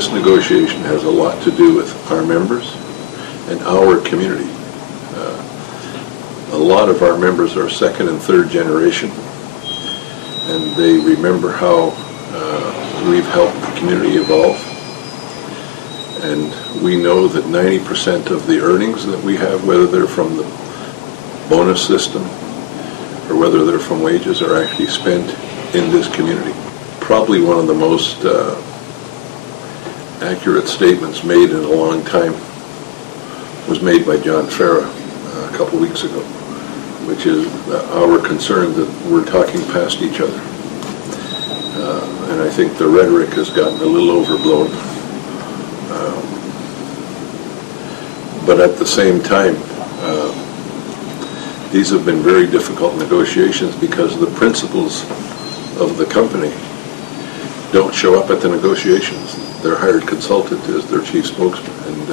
this negotiation has a lot to do with our members and our community. A lot of our members are second and third generation, and they remember how we've helped the community evolve. And we know that 90% of the earnings that we have, whether they're from the bonus system or whether they're from wages, are actually spent in this community. Probably one of the most accurate statements made in a long time was made by John Farah a couple weeks ago, which is our concern that we're talking past each other. And I think the rhetoric has gotten a little overblown. But at the same time, these have been very difficult negotiations because the principals of the company don't show up at the negotiations. Their hired consultant is their chief spokesman. And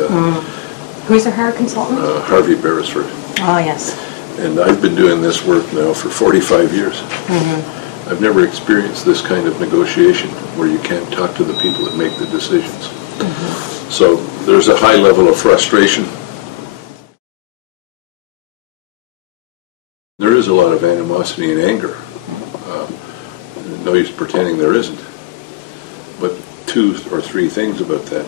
who's their hired consultant? Harvey Beresford. Oh, yes. And I've been doing this work now for 45 years. Mm-hmm. I've never experienced this kind of negotiation where you can't talk to the people that make the decisions. Mm-hmm. So there's a high level of frustration. There is a lot of animosity and anger. No use pretending there isn't. But 2 or 3 things about that.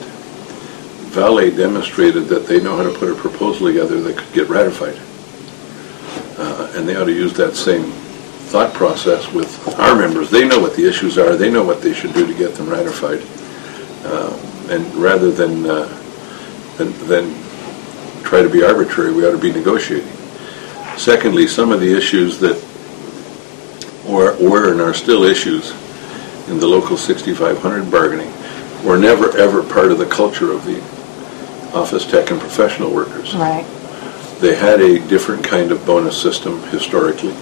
Vale demonstrated that they know how to put a proposal together that could get ratified. And they ought to use that same thought process with our members. They know what the issues are. They know what they should do to get them ratified. And rather than try to be arbitrary, we ought to be negotiating. Secondly, some of the issues that were and are still issues in the local 6500 bargaining were never ever part of the culture of the office tech and professional workers. Right. They had a different kind of bonus system historically.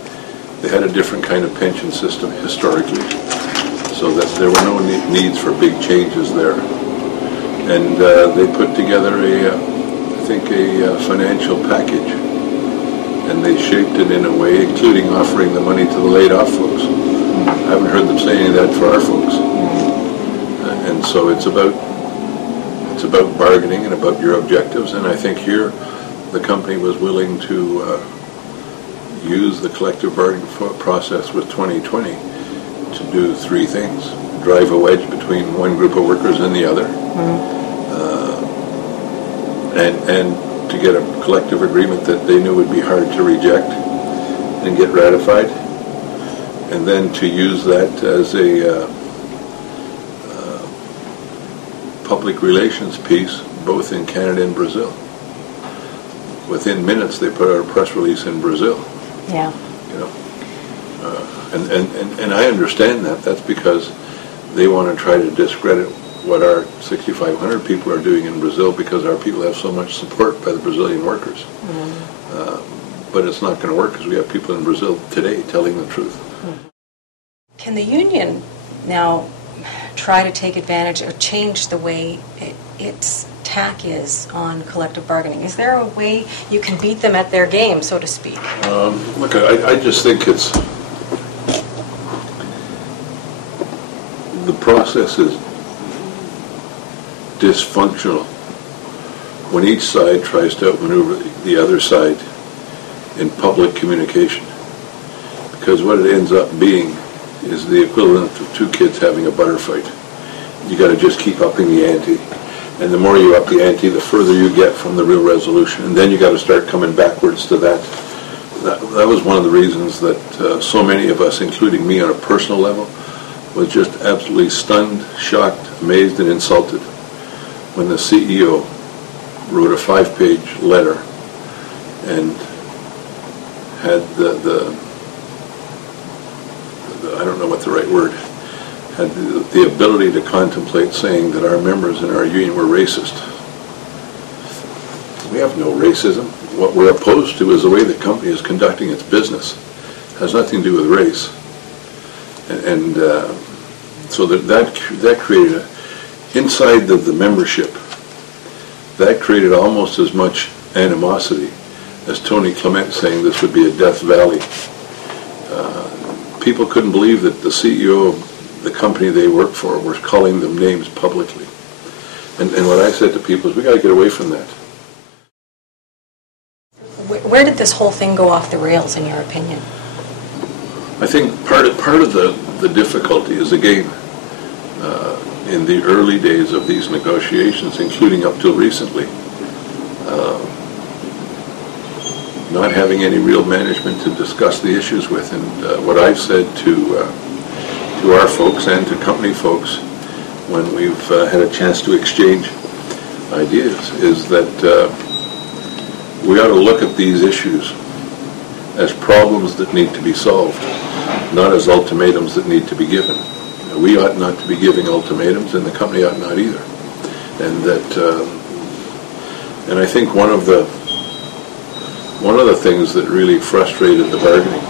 They had a different kind of pension system historically, so that there were no needs for big changes there. And they put together I think a financial package, and they shaped it in a way, including offering the money to the laid-off folks. I haven't heard them say any of that for our folks. And so it's about bargaining and about your objectives, and I think here the company was willing to use the collective bargaining process with 2020 to do 3 things: drive a wedge between one group of workers and the other, and to get a collective agreement that they knew would be hard to reject and get ratified, and then to use that as a public relations piece both in Canada and Brazil. Within minutes they put out a press release in Brazil. Yeah. You know, and I understand that. That's because they want to try to discredit what our 6,500 people are doing in Brazil, because our people have so much support by the Brazilian workers. But it's not going to work because we have people in Brazil today telling the truth. Can the union now try to take advantage or change the way its tack is on collective bargaining? Is there a way you can beat them at their game, so to speak? Look, I just think it's the process is dysfunctional when each side tries to outmaneuver the other side in public communication, because what it ends up being is the equivalent of 2 kids having a butter fight. You got to just keep upping the ante, and the more you up the ante, the further you get from the real resolution, and then you got to start coming backwards to that. That was one of the reasons that so many of us, including me on a personal level, was just absolutely stunned, shocked, amazed, and insulted when the CEO wrote a 5-page letter and had the I don't know what the right word, had the ability to contemplate saying that our members in our union were racist. We have no racism. What we're opposed to is the way the company is conducting its business. It has nothing to do with race. And so that created inside of the membership, that created almost as much animosity as Tony Clement saying this would be a Death Valley. People couldn't believe that the CEO of the company they worked for was calling them names publicly. And what I said to people is we got to get away from that. Where did this whole thing go off the rails, in your opinion? I think part of the difficulty is, again, in the early days of these negotiations, including up till recently, not having any real management to discuss the issues with. And what I've said to our folks and to company folks when we've had a chance to exchange ideas is that we ought to look at these issues as problems that need to be solved, not as ultimatums that need to be given. We ought not to be giving ultimatums, and the company ought not either. And that, and I think one of the things that really frustrated the bargaining,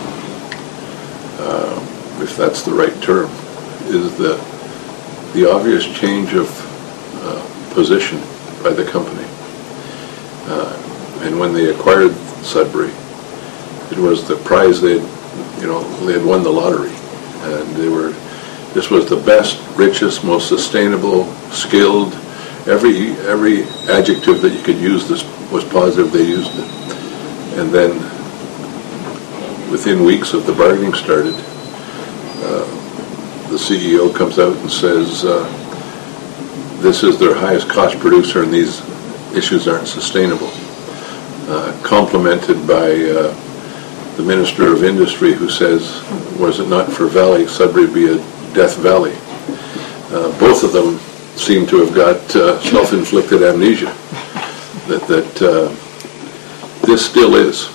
if that's the right term, is the obvious change of position by the company. And when they acquired Sudbury, it was the prize they had won the lottery, and this was the best, richest, most sustainable, skilled, every adjective that you could use this was positive, they used it. And then within weeks of the bargaining started, the CEO comes out and says this is their highest cost producer and these issues aren't sustainable. Complimented by the Minister of Industry, who says, was it not for Valley, Sudbury would be a death valley. Both of them seem to have got self-inflicted amnesia. That this still is,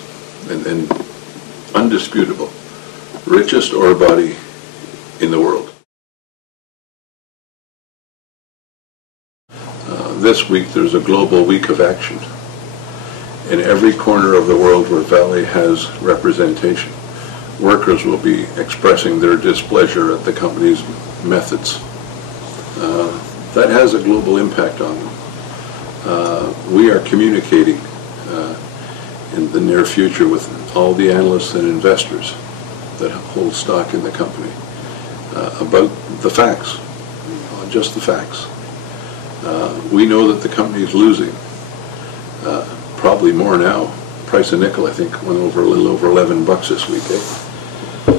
and undisputable, richest ore body in the world. This week there's a global week of action. In every corner of the world where Valley has representation, workers will be expressing their displeasure at the company's methods. That has a global impact on them. We are communicating in the near future with all the analysts and investors that hold stock in the company about the facts, just the facts. We know that the company is losing. Probably more now. Price of nickel, I think, went over a little over $11 this week.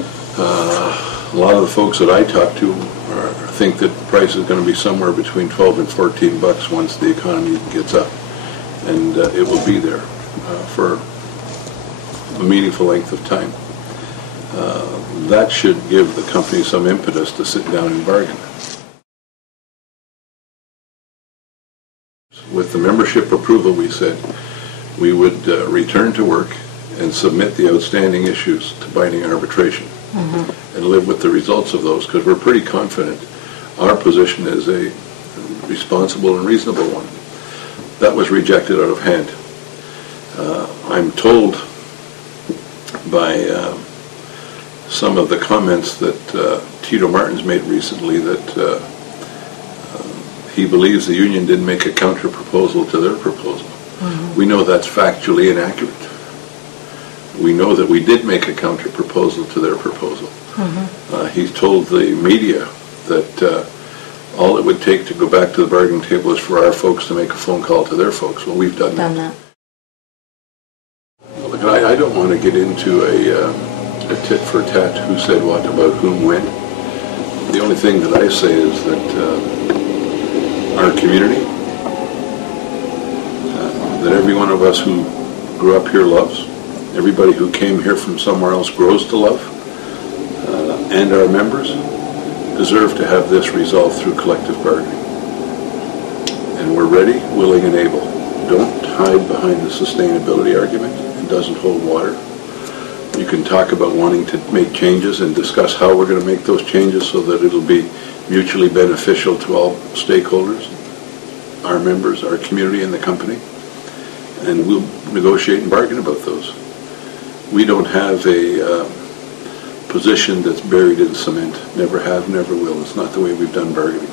A lot of the folks that I talk to think that the price is going to be somewhere between $12 and $14 once the economy gets up, and it will be there for a meaningful length of time. That should give the company some impetus to sit down and bargain. With the membership approval, we said we would return to work and submit the outstanding issues to binding arbitration and live with the results of those, because we're pretty confident our position is a responsible and reasonable one. That was rejected out of hand. I'm told by some of the comments that Tito Martin's made recently that he believes the union didn't make a counter-proposal to their proposal. We know that's factually inaccurate. We know that we did make a counter-proposal to their proposal. He told the media that all it would take to go back to the bargaining table is for our folks to make a phone call to their folks. Well, we've done that. Look, I don't want to get into a tit-for-tat who said what about whom when. The only thing that I say is that our community, that every one of us who grew up here loves, everybody who came here from somewhere else grows to love, and our members deserve to have this resolved through collective bargaining. And we're ready, willing, and able. Don't hide behind the sustainability argument. It doesn't hold water. You can talk about wanting to make changes and discuss how we're going to make those changes so that it'll be mutually beneficial to all stakeholders, our members, our community, and the company. And we'll negotiate and bargain about those. We don't have a position that's buried in cement. Never have, never will. It's not the way we've done bargaining.